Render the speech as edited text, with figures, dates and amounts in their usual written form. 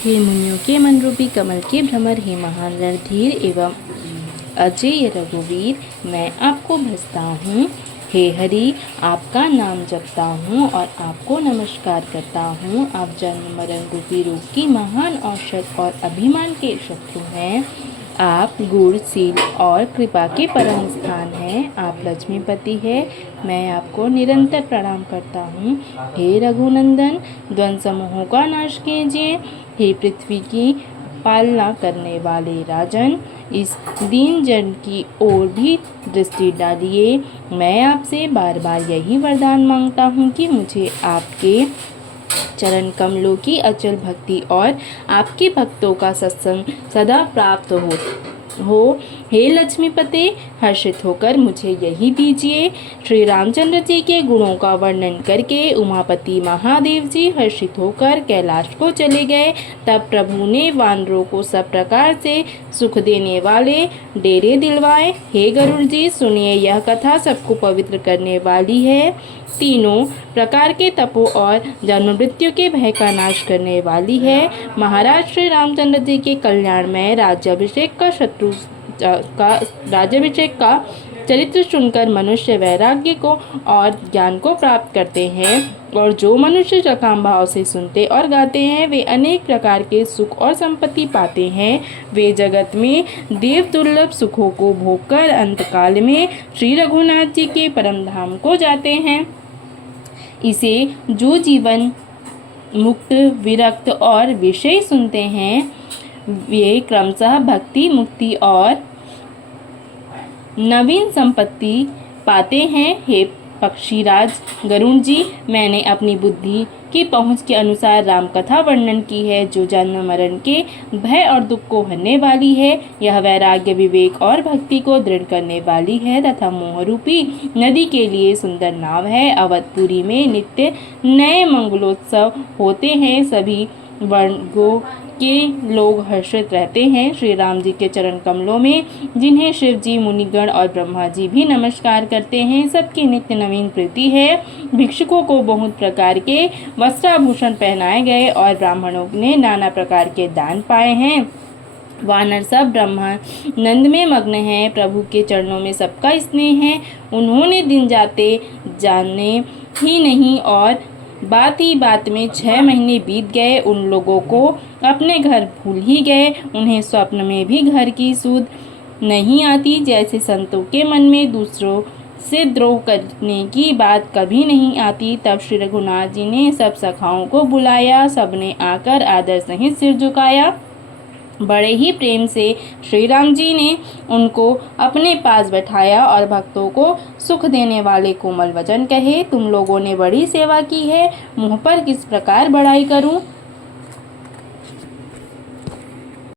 हे मुनियों के मन रूपी कमल के भ्रमर, हे महान रणधीर एवं अजय रघुवीर, मैं आपको भजता हूँ। हे हरि, आपका नाम जपता हूँ और आपको नमस्कार करता हूँ। आप जन्म मरण रूपी रोग की महान औषध और अभिमान के शत्रु हैं। आप गुण, शील और कृपा के परम स्थान हैं। आप लक्ष्मीपति हैं। मैं आपको निरंतर प्रणाम करता हूँ। हे रघुनंदन, द्वंद समूहों का नाश कीजिए। हे पृथ्वी की पालना करने वाले राजन, इस दीन जन की ओर भी दृष्टि डालिए। मैं आपसे बार बार यही वरदान मांगता हूँ कि मुझे आपके चरण कमलों की अचल भक्ति और आपके भक्तों का सत्संग सदा प्राप्त हो। हे लक्ष्मीपते, हर्षित होकर मुझे यही दीजिए। श्री रामचंद्र जी के गुणों का वर्णन करके उमापति महादेव जी हर्षित होकर कैलाश को चले गए। तब प्रभु ने वानरों को सब प्रकार से सुख देने वाले डेरे दिलवाए। हे गरुड़ जी, सुनिए, यह कथा सबको पवित्र करने वाली है। तीनों प्रकार के तपों और जन्म मृत्यु के भय का नाश करने वाली है। महाराज श्री रामचंद्र जी के कल्याणमय राज्याभिषेक का चरित्र सुनकर मनुष्य वैराग्य को और ज्ञान को प्राप्त करते हैं, और जो मनुष्य सकाम भाव से सुनते और गाते हैं वे अनेक प्रकार के सुख और संपत्ति पाते हैं। वे जगत में देव दुर्लभ सुखों को भोगकर अंतकाल में श्री रघुनाथ जी के परम धाम को जाते हैं। इसे जो जीवन मुक्त, विरक्त और विषय सुनते हैं वे क्रमशः भक्ति, मुक्ति और नवीन संपत्ति पाते हैं। हे पक्षीराज गरुड़ जी, मैंने अपनी बुद्धि की पहुँच के अनुसार राम कथा वर्णन की है, जो जन्म मरण के भय और दुख को हरने वाली है। यह वैराग्य, विवेक और भक्ति को दृढ़ करने वाली है तथा मोह रूपी नदी के लिए सुंदर नाव है। अवधपुरी में नित्य नए मंगलोत्सव होते हैं। सभी वर्गों के लोग हर्षित रहते हैं। श्री राम जी के चरण कमलों में जिन्हें शिव जी, मुनिगण और ब्रह्मा जी भी नमस्कार करते हैं, सबकी नित्य नवीन प्रीति है। भिक्षुकों को बहुत प्रकार के वस्त्राभूषण पहनाए गए और ब्राह्मणों ने नाना प्रकार के दान पाए हैं। वानर सब ब्रह्मानंद में मग्न हैं। प्रभु के चरणों में सबका स्नेह है। उन्होंने दिन जाते जाने ही नहीं और बात ही बात में 6 महीने बीत गए। उन लोगों को अपने घर भूल ही गए। उन्हें स्वप्न में भी घर की सुध नहीं आती। जैसे संतों के मन में दूसरों से द्रोह करने की बात कभी नहीं आती। तब श्री रघुनाथ जी ने सब सखाओं को बुलाया। सबने आकर आदर सहित सिर झुकाया। बड़े ही प्रेम से श्री राम जी ने उनको अपने पास बैठाया और भक्तों को सुख देने वाले कोमल वचन कहे। तुम लोगों ने बड़ी सेवा की है, मुझ पर किस प्रकार बड़ाई करूं।